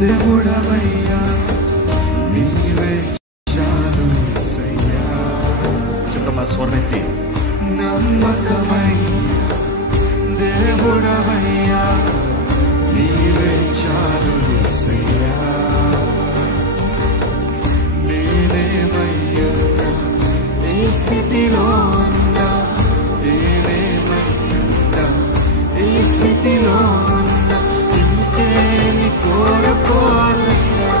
దేవుడవయ్యా నీవే చాలు యేసయ్యా. చిత్తమ స్వర్ణెత్తి నమ్మకమైన దేవుడవయ్యా నీవే చాలు యేసయ్యా. నేనేమయ్యా ఏ స్థితిలో ఉన్నా, నేనేమయ్యా ఏ స్థితిలో ఉన్నా, ఇంకేమి కోరుకోనయ్యా,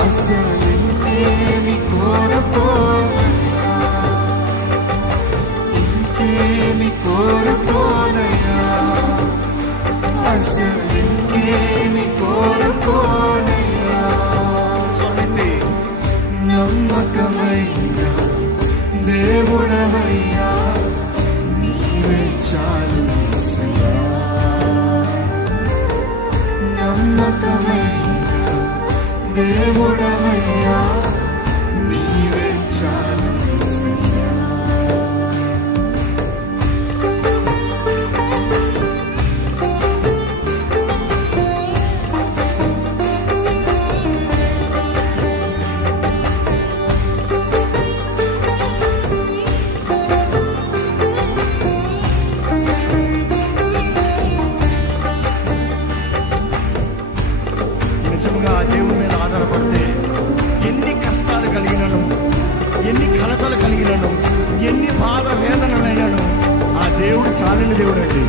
అసలు ఇంకేమి కోరుకోనయ్యా, ఇంకేమి కోరుకోనయ్యా, అసలు ఇంకేమి కోరుకోనయ్యా. స్వర్ణెత్తి నమ్మకమైన దేవుడవయ్యా నీవే చాలు యేసయ్యా. నమ్మకమైన దేవుడవయ్యా నీవే చాలు యేసయ్యా. నిజంగా దేవుని మీద ఆధారపడితే ఎన్ని కష్టాలు కలిగినను, ఎన్ని కలతలు కలిగినను, ఎన్ని బాధ వేదనలైనను ఆ దేవుడు చాలిన దేవుడు అండి.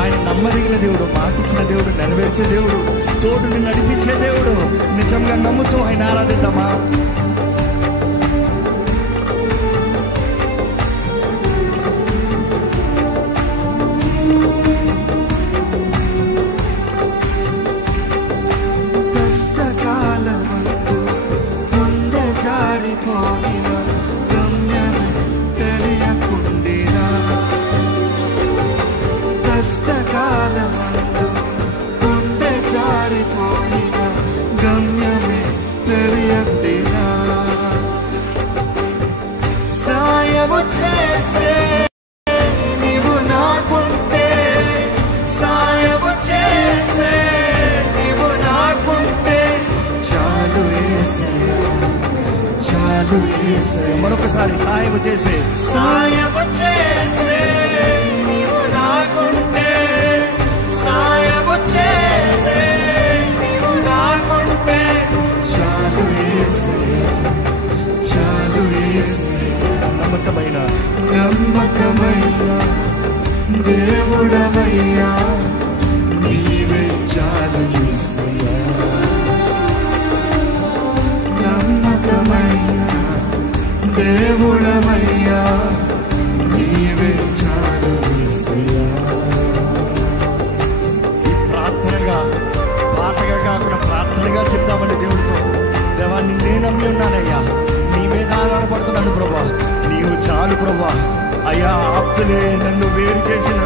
ఆయన నమ్మదగిన దేవుడు, మాటిచ్చిన దేవుడు, నెరవేర్చే దేవుడు, తోడుని నడిపించే దేవుడు. నిజంగా నమ్ముతూ ఆయన ఆరాధిద్దామా? కష్టకాలమందు గుండె జారిపోయిన గమ్యమే తెలియకుండినా, కష్టకాలమందు గుండె జారిపోయిన గమ్యమే తెలియకుండినా, సాయము చేసే నీవు నాకుంటే, సాయము చేసే నీవు నాకుంటే చాలు యేసయ్యా, చాలు యేసయ్యా. మరొకసారి సాయము చేసే, సాయము చేసే నీవు నాకుంటే, సాయము చేసే నీవు నాకుంటే చాలు యేసయ్యా, చాలు యేసయ్యా. నమ్మకమైన నమ్మకమైన దేవుడవయ్యా నీవే చాలు యేసయ్యా. నమ్మకమైన దేవుడవయ్యా నీవే చాలు యేసయ్యా. ఈ ప్రార్థనగా పాటగా కాకుండా ప్రార్థనగా చెప్తామండి దేవుడితో. దేవా నిన్నే నమ్మి ఉన్నానయ్యా, నీ మీద ఆధారపడుతున్నాను ప్రభా, నీవు చాలు ప్రభా. అయ్యా ఆప్తులే నన్ను వేరు చేసిన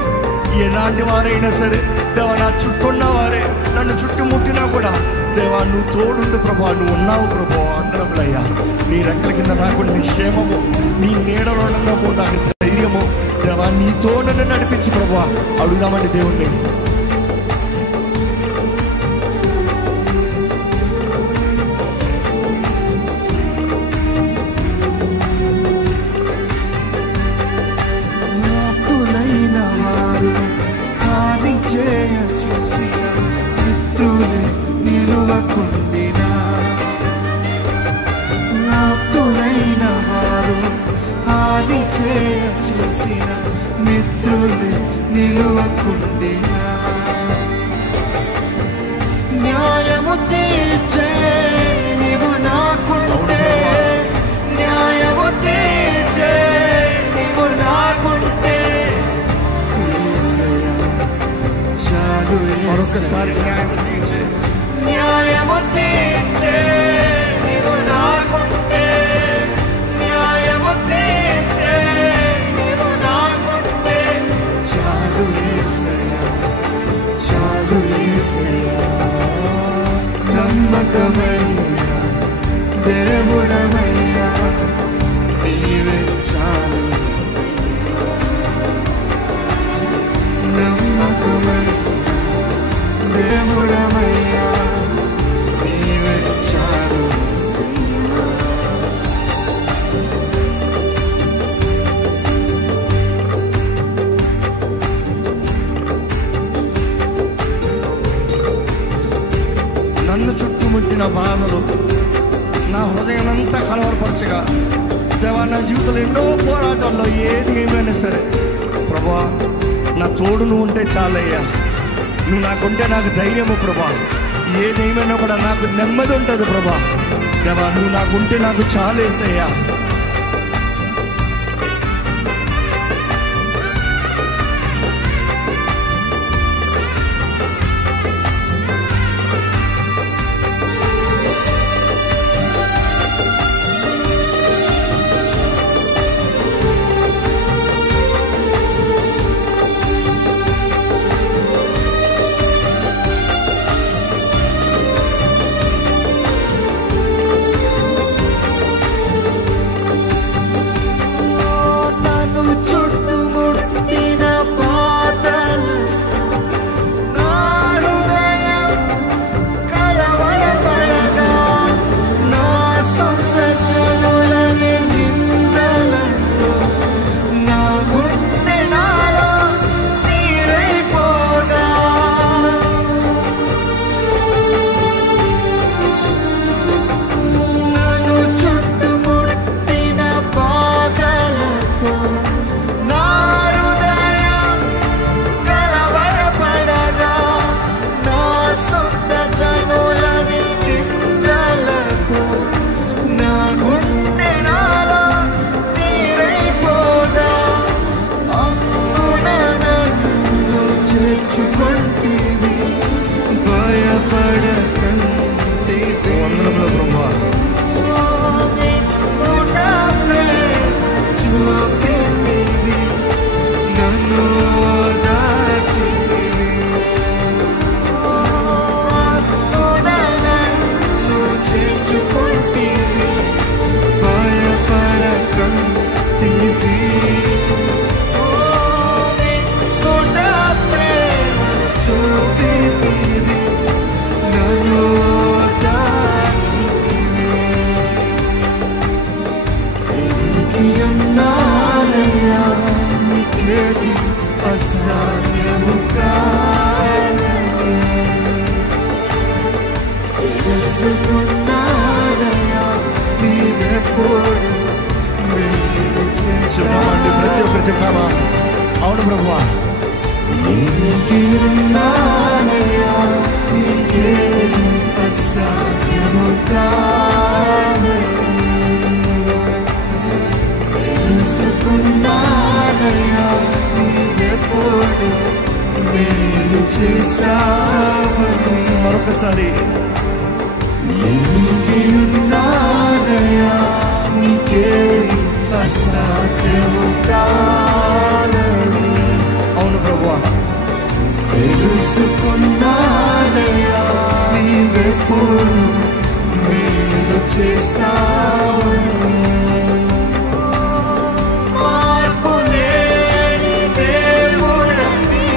ఎలాంటి వారైనా సరే దేవా, నా చుట్టూన్న వారే నన్ను చుట్టుముట్టినా కూడా దేవా నువ్వు తోడుండు ప్రభా, నువ్వు ఉన్నావు ప్రభా. అందరం అయ్యా నీ రెక్కల కింద నాకు నీ క్షేమము, నీ నీడలో ఉండము, నాకు ధైర్యము దేవా, నీతో నన్ను నడిపించి ప్రభా. అడుగుదామండి దేవుణ్ణి. ఆప్తులైన వారు హాని చేయ చూసిన మిత్రులే నిలువకుండినా, ఆప్తులైన వారు హాని చేయ చూసిన మిత్రులే నిలువకుండినా, న్యాయము తీర్చే నీవు నాకుంటే, న్యాయము తీర్చే నీవు నాకుంటే చాలు యేసయ్యా, మరొకసారి న్యాయం తీర్చే, న్యాయము తీర్చే నీవు నాకుంటే, న్యాయము తీర్చే నీవు నాకుంటే చాలు యేసయ్యా, చాలు యేసయ్యా. నమ్మకమైన దేవుడవయ్యా నీవే చాలు యేసయ్యా. నమ్మకమైన దేవుడవయ్యా నన్ను చుట్టుముట్టిన బాధలు నా హృదయం అంతా కలవరపరచగా, దేవా నా జీవితంలో ఎన్నో పోరాటాల్లో ఏది ఏమైనా సరే ప్రభా నా తోడు నువ్వు ఉంటే చాలయ్యా. నువ్వు నాకుంటే నాకు ధైర్యము ప్రభా. ఏదేమైనా కూడా నాకు నెమ్మది ఉంటుంది ప్రభా. దేవా నువ్వు నాకుంటే నాకు చాలేసయ్యా. చెప్తామండి, ప్రతి ఒక్కరు చెప్తామా? అవును ప్రభువా. మరొకసారి అవును ప్రభువా. తెలుసుకున్నానయ్యా నీవెప్పుడు మేలు చేస్తావని. మార్పు లేని దేవుడని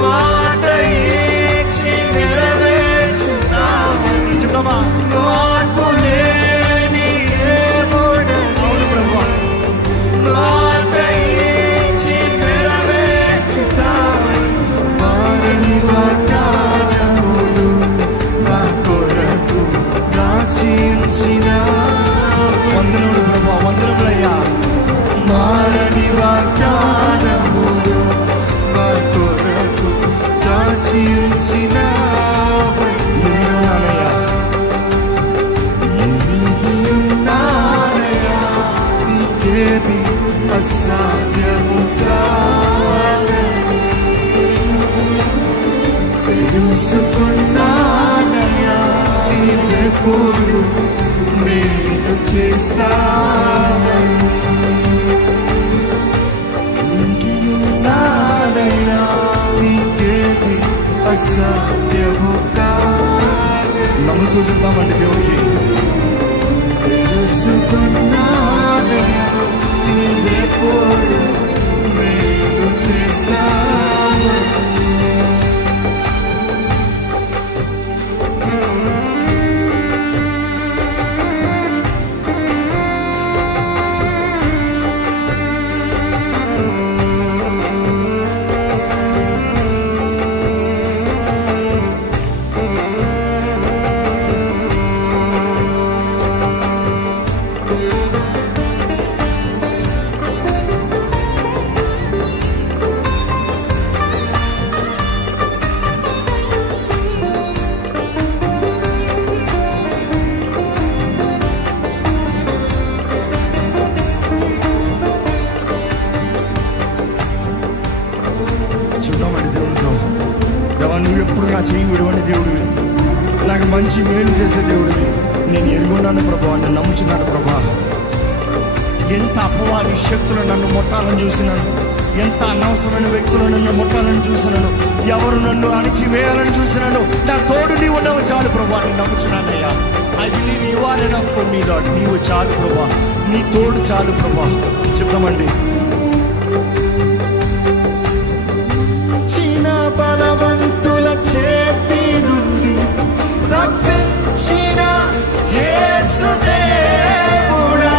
మాట ఇచ్చి నెరవేర్చున్నావని. చెప్తామా? మార్పు లేని దేవుడని అవును ప్రభువా. మాట ఇచ్చి నెరవేర్చుతావని. మారని వాగ్దానములు నా కొరకు దాచించినావు. వందనములు ప్రభువా, వందనములయ్యా. మారని వాగ్దానములు నా కొరకు దాచించినావు. ఉన్నానయ్యా నీకేది అసాధ్యము కాదని. తెలుసుకున్నానయ్యా నీవెప్పుడు మేలు చేస్తావని. ఉన్నానయ్యా నీకేది అసాధ్యము కాదని. నమ్ముతూ చెప్తామండి దేవుడికి. తెలుసుకున్నానయ్యా నీవెప్పుడు మేలు చేస్తావని. ఎప్పుడు నా చేయి విడవని దేవుడివి, నాకు మంచి మేలు చేసే దేవుడివి. నేను ఎరుగున్నాను ప్రభా, నేను నమ్ముచున్నాను ప్రభా. ఎంత అపవాది శక్తులు నన్ను ముట్టాలని చూసినాను, ఎంత అనవసరమైన వ్యక్తులు నన్ను ముట్టాలని చూసినాను, ఎవరు నన్ను అణిచివేయాలని చూసినాను, నా తోడు నీవు ఉండవు చాలు ప్రభా. నేను నమ్ముచున్నానయ్యా. I believe you are enough for me Lord. నీవు చాలు ప్రభా, నీ తోడు చాలు ప్రభా. చెప్తామండి. చిన్న బలవంతుల చేతి నుండి తప్పించిన యేసు దేవుడా,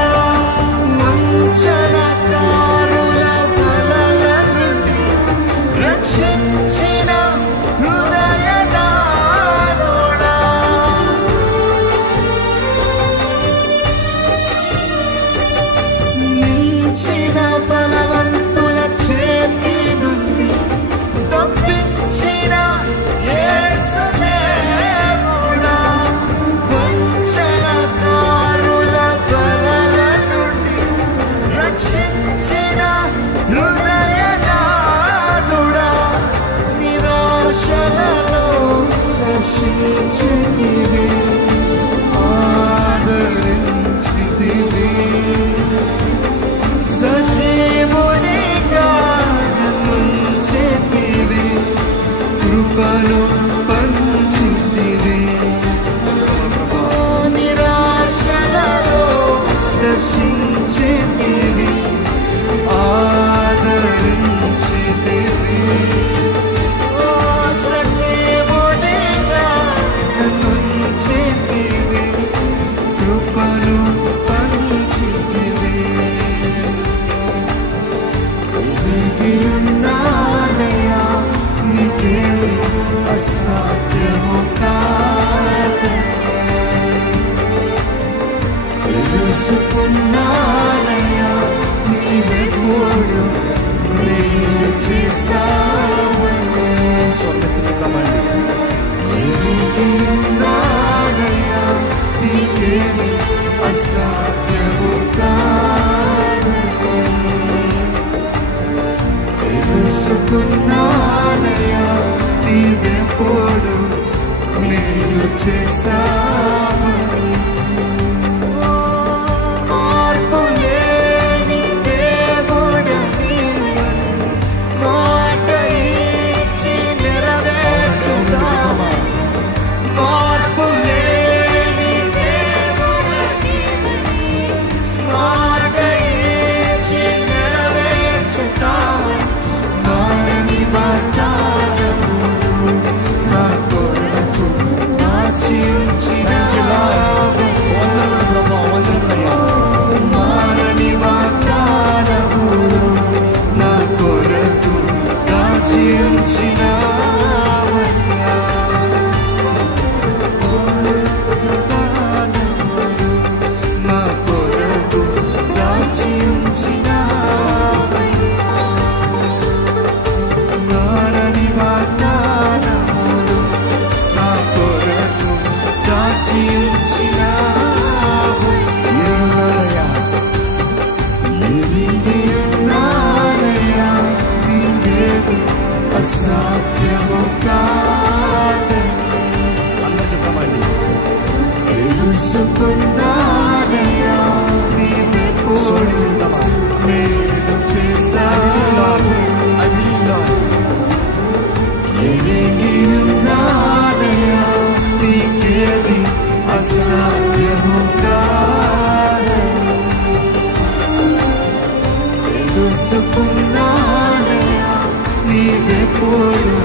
వంచనకారుల వలల నుండి రక్షించిన హృదయనాథుడా, నిలిచిన బలవంతుల చేతి నుండి తప్పించిన యేసు దేవుడా, వంచనకారుల వలల నుండి రక్షించిన హృదయనాథుడా, నిరాశలలో దర్శించితివి, ఆదరించితివి, సజీవునిగా నుంచితివి, కృపను పంచితివి. నిరాశలలో దర్శించితివి, ఆదరించితివి, సజీవునిగా నుంచితివి, కృపను పంచితివి. ఉన్నానయ్యా, నీకే అసాధ్యము కాదు, తెలుసుకున్నానయ్యా, నీవెప్పుడు నేను చేస్తావని. స్వర్గెత్తుతామండి. ఉన్నానయ్యా, నీకే అసాధ్యము కాదు, తెలుసుకున్నానయ్యా, నీవెప్పుడు నేను చేస్తావని. మార్పులేని దేవుడనీవని మాట ఇచ్చి నెరవేర్చుతావా, మార్పులేని దేవుడనీవని మాట ఇచ్చి నెరవేర్చుతావా, మారని వాగ్దానములు నా కొరకు దాచి ఉంచినావు, మారని వాగ్దానములు నా కొరకు దాచి ఉంచినావయ్యా, వాగ్దానములు నా కొరకు దాచి ఉంచినావయ్యా, మారని వాగ్దానములు నా కొరకు దాచి ఉంచినావయ్యా, ఉన్నానయ్యా, నీకేది అసాధ్యము కాదని. అందరూ చెప్తామండి. తెలుసుకున్నానయ్యా, నీవెప్పుడు మేలు చేస్తావు, ఐ బిలీవ్ లార్డ్. ఎరిగి ఉన్నానయ్యా, నీకేది అసాధ్యము కాదని. తెలుసుకున్నానయ్యా, నీవెప్పుడు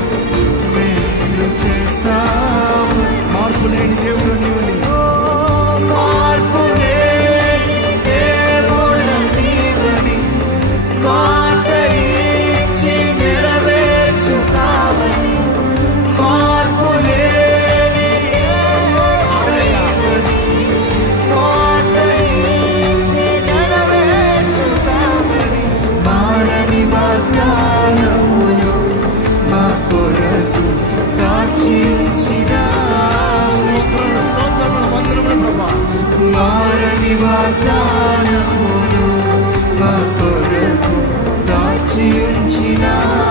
మేలు చేస్తావు, మార్పు లేని దేవుడు నీవని. మార్పులేని దేవుడనీవని మాట ఇచ్చి నెరవేర్చుతావని, మార్పులేని దేవుడనీవని మాట ఇచ్చి నెరవేర్చుతావని, మారని వాగ్దానములు మా కొరకు దాచి ఉంచినావు, మారని వాగ్దానములు మా కొరకు దాచి ఉంచినావు.